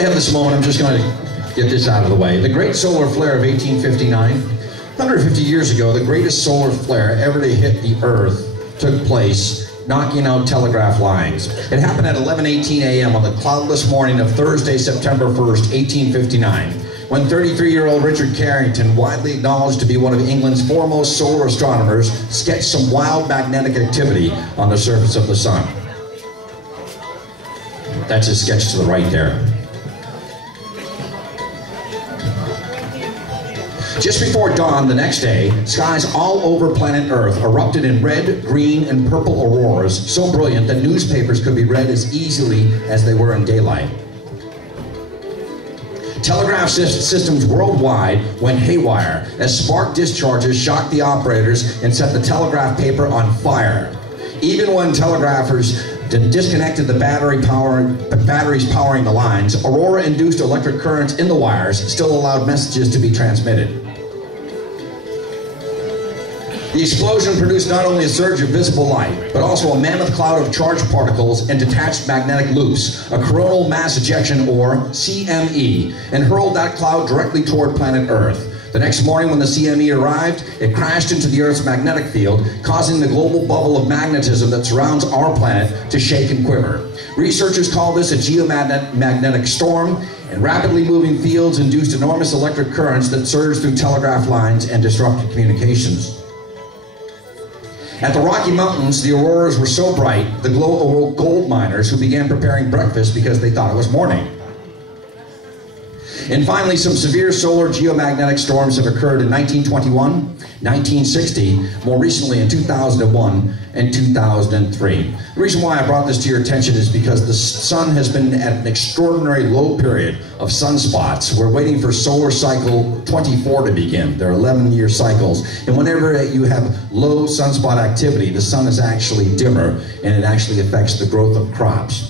we have this moment, I'm just going to get this out of the way. The Great Solar Flare of 1859. 150 years ago, the greatest solar flare ever to hit the Earth took place, knocking out telegraph lines. It happened at 11:18 a.m. on the cloudless morning of Thursday, September 1st, 1859, when 33-year-old Richard Carrington, widely acknowledged to be one of England's foremost solar astronomers, sketched some wild magnetic activity on the surface of the sun. That's his sketch to the right there. Just before dawn the next day, skies all over planet Earth erupted in red, green, and purple auroras, so brilliant that newspapers could be read as easily as they were in daylight. Telegraph systems worldwide went haywire as spark discharges shocked the operators and set the telegraph paper on fire. Even when telegraphers disconnected the batteries powering the lines, aurora-induced electric currents in the wires still allowed messages to be transmitted. The explosion produced not only a surge of visible light, but also a mammoth cloud of charged particles and detached magnetic loops, a coronal mass ejection, or CME, and hurled that cloud directly toward planet Earth. The next morning when the CME arrived, it crashed into the Earth's magnetic field, causing the global bubble of magnetism that surrounds our planet to shake and quiver. Researchers call this a geomagnetic storm, and rapidly moving fields induced enormous electric currents that surged through telegraph lines and disrupted communications. At the Rocky Mountains, the auroras were so bright, the glow awoke gold miners who began preparing breakfast because they thought it was morning. And finally, some severe solar geomagnetic storms have occurred in 1921, 1960, more recently in 2001 and 2003. The reason why I brought this to your attention is because the sun has been at an extraordinary low period of sunspots. We're waiting for solar cycle 24 to begin. They're 11-year cycles. And whenever you have low sunspot activity, the sun is actually dimmer and it actually affects the growth of crops.